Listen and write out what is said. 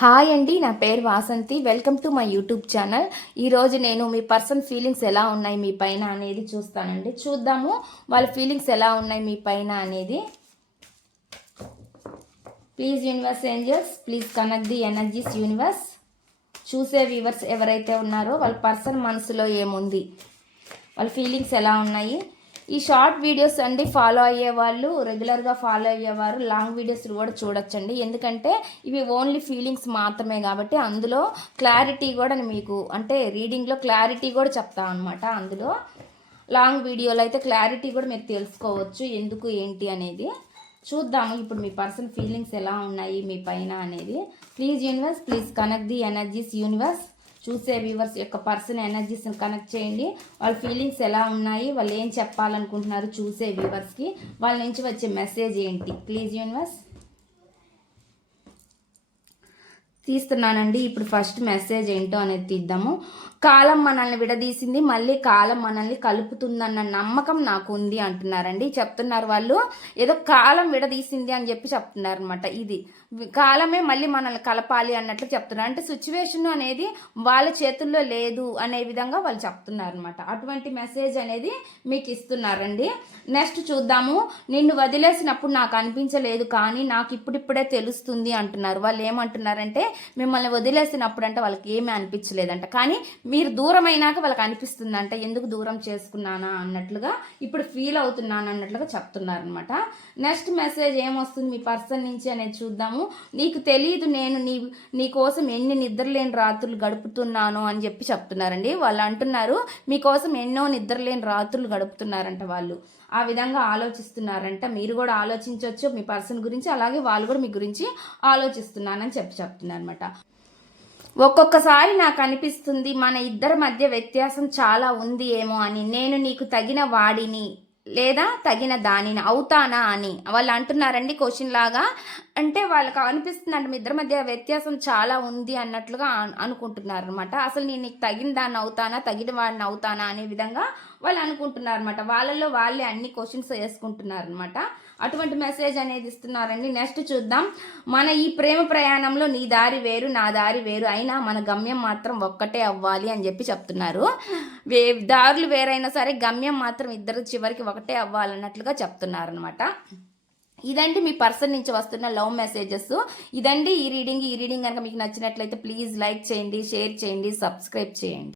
Hi అండి, నా పేరు Vasanthi. Welcome to my YouTube channel. ఈరోజు నేను మీ పర్సన్ ఫీలింగ్స్ ఎలా ఉన్నాయి మీ పైన అనేది చూస్తానండి. చూద్దాము వాళ్ళ ఫీలింగ్స్ ఎలా ఉన్నాయి మీ పైన అనేది. Please universe angels, please connect the energies universe. చూసే వ్యూవర్స్ ఎవరైతే ఉన్నారో వాళ్ళ పర్సన్ మనసులో ఏముంది, వాళ్ళ ఫీలింగ్స్ ఎలా ఉన్నాయి. ఈ షార్ట్ వీడియోస్ అండి ఫాలో అయ్యే వాళ్ళు, రెగ్యులర్గా ఫాలో అయ్యేవారు లాంగ్ వీడియోస్ కూడా చూడొచ్చండి. ఎందుకంటే ఇవి ఓన్లీ ఫీలింగ్స్ మాత్రమే కాబట్టి అందులో క్లారిటీ కూడా మీకు అంటే రీడింగ్లో క్లారిటీ కూడా చెప్తాం అనమాట. అందులో లాంగ్ వీడియోలో అయితే క్లారిటీ కూడా మీరు తెలుసుకోవచ్చు ఎందుకు ఏంటి అనేది. చూద్దాము ఇప్పుడు మీ పర్సన్ ఫీలింగ్స్ ఎలా ఉన్నాయి మీ పైన అనేది. Please universe, please connect the energies universe. చూసే వ్యూవర్స్ యొక్క పర్సన్ ఎనర్జీస్ని కనెక్ట్ చేయండి. వాళ్ళ ఫీలింగ్స్ ఎలా ఉన్నాయి, వాళ్ళు ఏం చెప్పాలనుకుంటున్నారు చూసే వ్యూవర్స్కి, వాళ్ళ నుంచి వచ్చే మెసేజ్ ఏంటి. ప్లీజ్ యూనివర్స్ తీస్తున్నానండి. ఇప్పుడు ఫస్ట్ మెసేజ్ ఏంటో అనేది తీద్దాము. కాలం మనల్ని విడదీసింది, మళ్ళీ కాలం మనల్ని కలుపుతుందన్న నమ్మకం నాకు ఉంది అంటున్నారండి. చెప్తున్నారు వాళ్ళు ఏదో కాలం విడదీసింది అని చెప్పి చెప్తున్నారు అనమాట. ఇది కాలమే మళ్ళీ మనల్ని కలపాలి అన్నట్లు చెప్తున్నారు. అంటే సిచ్యువేషన్ అనేది వాళ్ళ చేతుల్లో లేదు అనే విధంగా వాళ్ళు చెప్తున్నారు అనమాట. అటువంటి మెసేజ్ అనేది మీకు ఇస్తున్నారండి. నెక్స్ట్ చూద్దాము. నిన్ను వదిలేసినప్పుడు నాకు అనిపించలేదు, కానీ నాకు ఇప్పుడిప్పుడే తెలుస్తుంది అంటున్నారు. వాళ్ళు ఏమంటున్నారంటే మిమ్మల్ని వదిలేసినప్పుడు అంటే వాళ్ళకి ఏమీ అనిపించలేదంట, కానీ మీరు దూరం అయినాక వాళ్ళకి అనిపిస్తుందంట ఎందుకు దూరం చేసుకున్నానా అన్నట్లుగా, ఇప్పుడు ఫీల్ అవుతున్నాను అన్నట్లుగా చెప్తున్నారు అనమాట. నెక్స్ట్ మెసేజ్ ఏమొస్తుంది మీ పర్సన్ నుంచి అనేది చూద్దాము. నీకు తెలియదు నేను నీ కోసం ఎన్ని నిద్రలేని రాత్రులు గడుపుతున్నాను అని చెప్పి చెప్తున్నారండి. వాళ్ళు అంటున్నారు మీకోసం ఎన్నో నిద్రలేని రాత్రులు గడుపుతున్నారంట. వాళ్ళు ఆ విధంగా ఆలోచిస్తున్నారంట. మీరు కూడా ఆలోచించవచ్చు మీ పర్సన్ గురించి, అలాగే వాళ్ళు కూడా మీ గురించి ఆలోచిస్తున్నానని చెప్తున్నారు అనమాట. ఒక్కొక్కసారి నాకు అనిపిస్తుంది మన ఇద్దరి మధ్య వ్యత్యాసం చాలా ఉంది ఏమో అని. నేను నీకు తగిన వాడిని లేదా తగిన దానిని అవుతానా అని వాళ్ళు అంటున్నారండి క్వశ్చన్ లాగా. అంటే వాళ్ళకి అనిపిస్తుందంట మీ ఇద్దరి మధ్య వ్యత్యాసం చాలా ఉంది అన్నట్లుగా అనుకుంటున్నారు అనమాట. అసలు నేను నీకు తగిన దాన్ని అవుతానా, తగిన వాడిని అవుతానా అనే విధంగా వాళ్ళు అనుకుంటున్నారు అనమాట. వాళ్ళల్లో వాళ్ళే అన్ని క్వశ్చన్స్ వేసుకుంటున్నారు అనమాట. అటువంటి మెసేజ్ అనేది ఇస్తున్నారండి. నెక్స్ట్ చూద్దాం. మన ఈ ప్రేమ ప్రయాణంలో నీ దారి వేరు నా దారి వేరు, అయినా మన గమ్యం మాత్రం ఒక్కటే అవ్వాలి అని చెప్పి చెప్తున్నారు. దారులు వేరైనా సరే గమ్యం మాత్రం ఇద్దరు చివరికి ఒకటే అవ్వాలన్నట్లుగా చెప్తున్నారు అనమాట. ఇదండి మీ పర్సన్ నుంచి వస్తున్న లవ్ మెసేజెస్. ఇదండి ఈ రీడింగ్ కనుక మీకు నచ్చినట్లయితే ప్లీజ్ లైక్ చేయండి, షేర్ చేయండి, సబ్స్క్రైబ్ చేయండి.